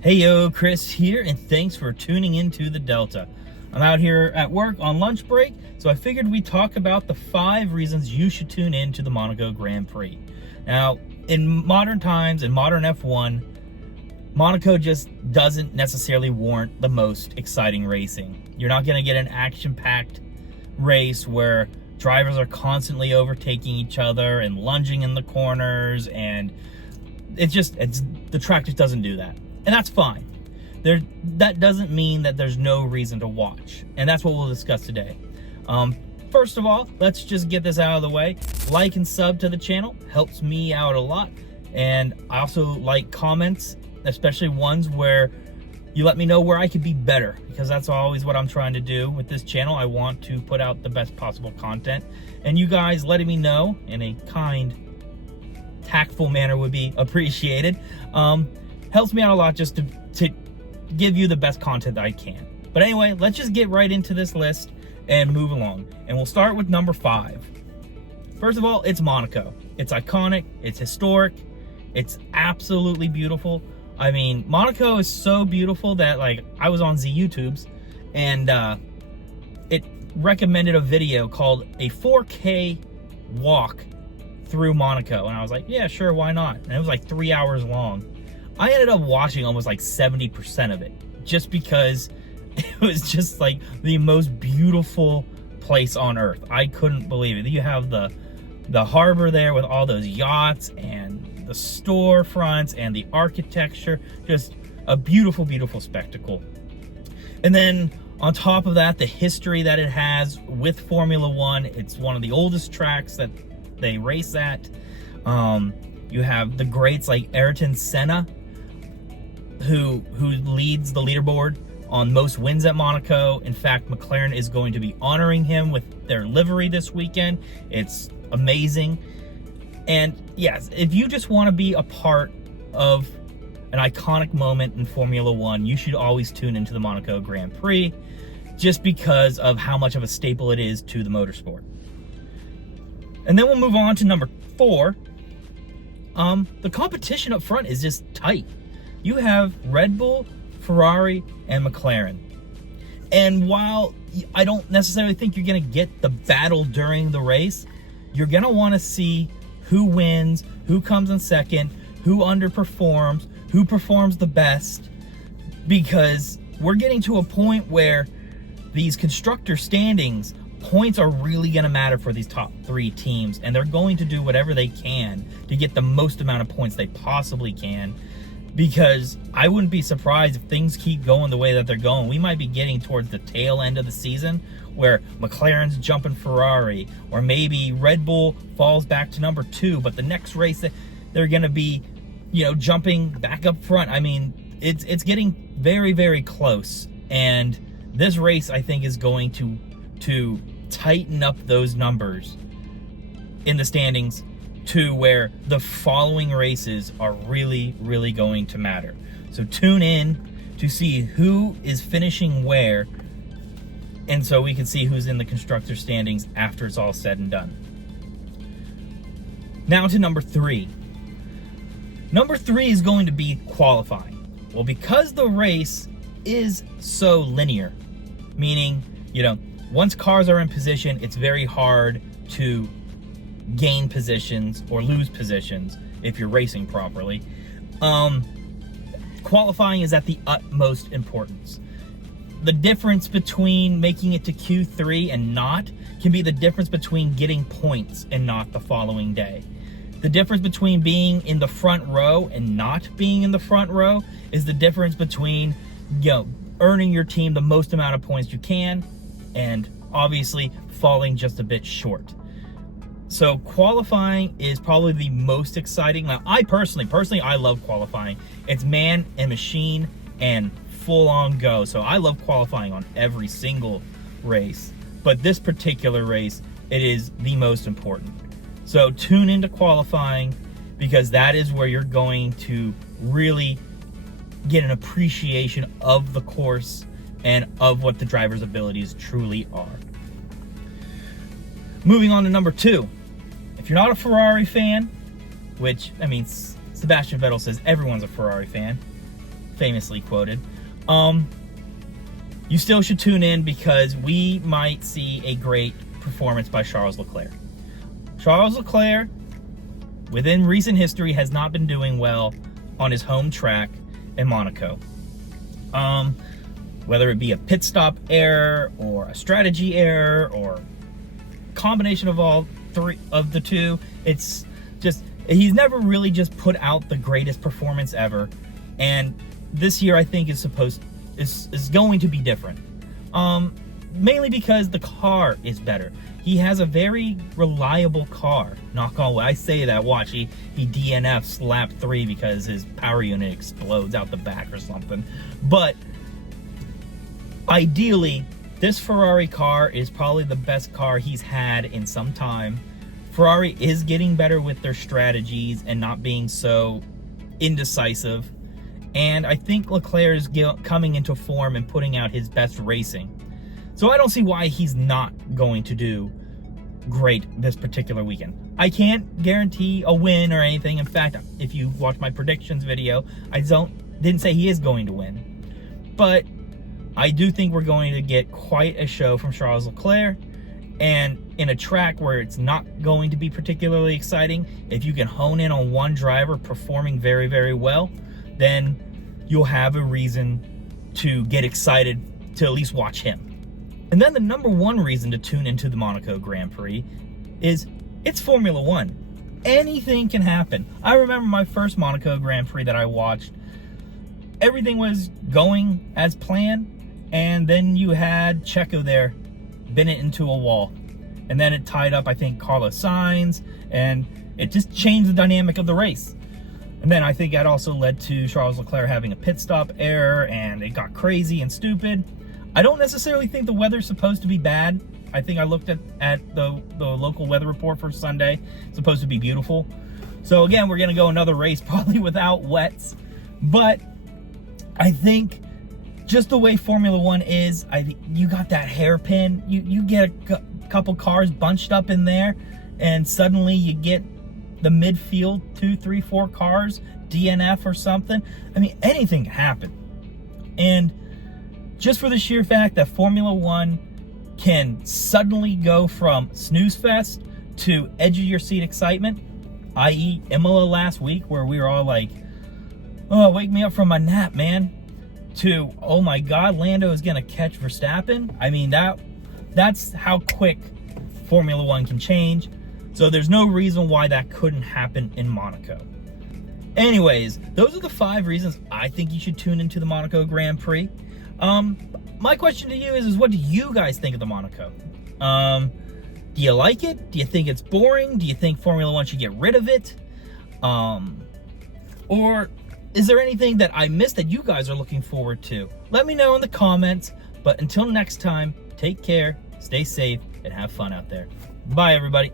Hey yo, Chris here, and thanks for tuning into the Delta. I'm out here at work on lunch break, so I figured we'd talk about the 5 reasons you should tune in to the Monaco Grand Prix. Now, in modern times, in modern F1, Monaco just doesn't necessarily warrant the most exciting racing. You're not going to get an action-packed race where drivers are constantly overtaking each other and lunging in the corners, and the track just doesn't do that. And that's fine. That doesn't mean that there's no reason to watch. And that's what we'll discuss today. First of all, let's just get this out of the way. Like and sub to the channel. Helps me out a lot. And I also like comments, especially ones where you let me know where I could be better, because that's always what I'm trying to do with this channel. I want to put out the best possible content. And you guys letting me know in a kind, tactful manner would be appreciated. Helps me out a lot just to give you the best content that I can. But anyway, let's just get right into this list and move along. And we'll start with number 5. First of all, it's Monaco. It's iconic, it's historic, it's absolutely beautiful. I mean, Monaco is so beautiful that, like, I was on the YouTubes and it recommended a video called a 4K walk through Monaco. And I was like, yeah, sure, why not? And it was like 3 hours long. I ended up watching almost like 70% of it, just because it was just like the most beautiful place on earth. I couldn't believe it. You have the harbor there with all those yachts and the storefronts and the architecture, just a beautiful, beautiful spectacle. And then on top of that, the history that it has with Formula One. It's one of the oldest tracks that they race at. You have the greats like Ayrton Senna, who leads the leaderboard on most wins at Monaco. In fact, McLaren is going to be honoring him with their livery this weekend. It's amazing. And yes, if you just want to be a part of an iconic moment in Formula One, you should always tune into the Monaco Grand Prix, just because of how much of a staple it is to the motorsport. And then we'll move on to number 4. The competition up front is just tight. You have Red Bull, Ferrari, and McLaren. And while I don't necessarily think you're going to get the battle during the race, you're going to want to see who wins, who comes in second, who underperforms, who performs the best, because we're getting to a point where these constructor standings, points are really going to matter for these top 3 teams, and they're going to do whatever they can to get the most amount of points they possibly can. Because I wouldn't be surprised if things keep going the way that they're going. We might be getting towards the tail end of the season where McLaren's jumping Ferrari, or maybe Red Bull falls back to number 2, but the next race they're going to be, jumping back up front. I mean, it's getting very, very close. And this race, I think, is going to tighten up those numbers in the standings to where the following races are really, really going to matter. So tune in to see who is finishing where, and so we can see who's in the constructor standings after it's all said and done. Now to number 3. Number 3 is going to be qualifying. Well, because the race is so linear, meaning, once cars are in position, it's very hard to gain positions or lose positions if you're racing properly. Qualifying is at the utmost importance. The difference between making it to Q3 and not can be the difference between getting points and not the following day. The difference between being in the front row and not being in the front row is the difference between, earning your team the most amount of points you can and obviously falling just a bit short. So qualifying is probably the most exciting. Now, I personally, I love qualifying. It's man and machine and full on go. So I love qualifying on every single race. But this particular race, it is the most important. So tune into qualifying, because that is where you're going to really get an appreciation of the course and of what the driver's abilities truly are. Moving on to number 2. If you're not a Ferrari fan, which, I mean, Sebastian Vettel says everyone's a Ferrari fan. famously quoted, you still should tune in because we might see a great performance by Charles Leclerc. Charles Leclerc, within recent history, has not been doing well on his home track in Monaco. Whether it be a pit stop error or a strategy error or combination of all three of the two, it's just, he's never really just put out the greatest performance ever. And this year I think is going to be different. Mainly because the car is better. He has a very reliable car. Knock on wood. I say that, watch, he DNFs lap 3 because his power unit explodes out the back or something. But ideally, this Ferrari car is probably the best car he's had in some time. Ferrari is getting better with their strategies and not being so indecisive. And I think Leclerc is coming into form and putting out his best racing. So I don't see why he's not going to do great this particular weekend. I can't guarantee a win or anything. In fact, if you watch my predictions video, I didn't say he is going to win. But I do think we're going to get quite a show from Charles Leclerc. And in a track where it's not going to be particularly exciting, if you can hone in on one driver performing very, very well, then you'll have a reason to get excited to at least watch him. And then the number one reason to tune into the Monaco Grand Prix is it's Formula One. Anything can happen. I remember my first Monaco Grand Prix that I watched. Everything was going as planned, and then you had Checo there, bend it into a wall. And then it tied up, I think, Carlos Sainz, and it just changed the dynamic of the race. And then I think that also led to Charles Leclerc having a pit stop error, and it got crazy and stupid. I don't necessarily think the weather's supposed to be bad. I think I looked at the local weather report for Sunday. It's supposed to be beautiful. So again, we're going to go another race probably without wets. But I think just the way Formula One is, you got that hairpin. You get a couple cars bunched up in there, and suddenly you get the midfield 2, 3, 4 cars DNF or something. I mean, anything can happen. And just for the sheer fact that Formula One can suddenly go from snooze fest to edge of your seat excitement, i.e. Imola last week, where we were all like, oh, wake me up from my nap, man, to, oh my God, Lando is gonna catch Verstappen. I mean, that's how quick Formula One can change. So there's no reason why that couldn't happen in Monaco. Anyways, those are the 5 reasons I think you should tune into the Monaco Grand Prix. My question to you is what do you guys think of the Monaco? Do you like it? Do you think it's boring? Do you think Formula One should get rid of it? Or is there anything that I missed that you guys are looking forward to? Let me know in the comments. But until next time, take care, stay safe, and have fun out there. Bye, everybody.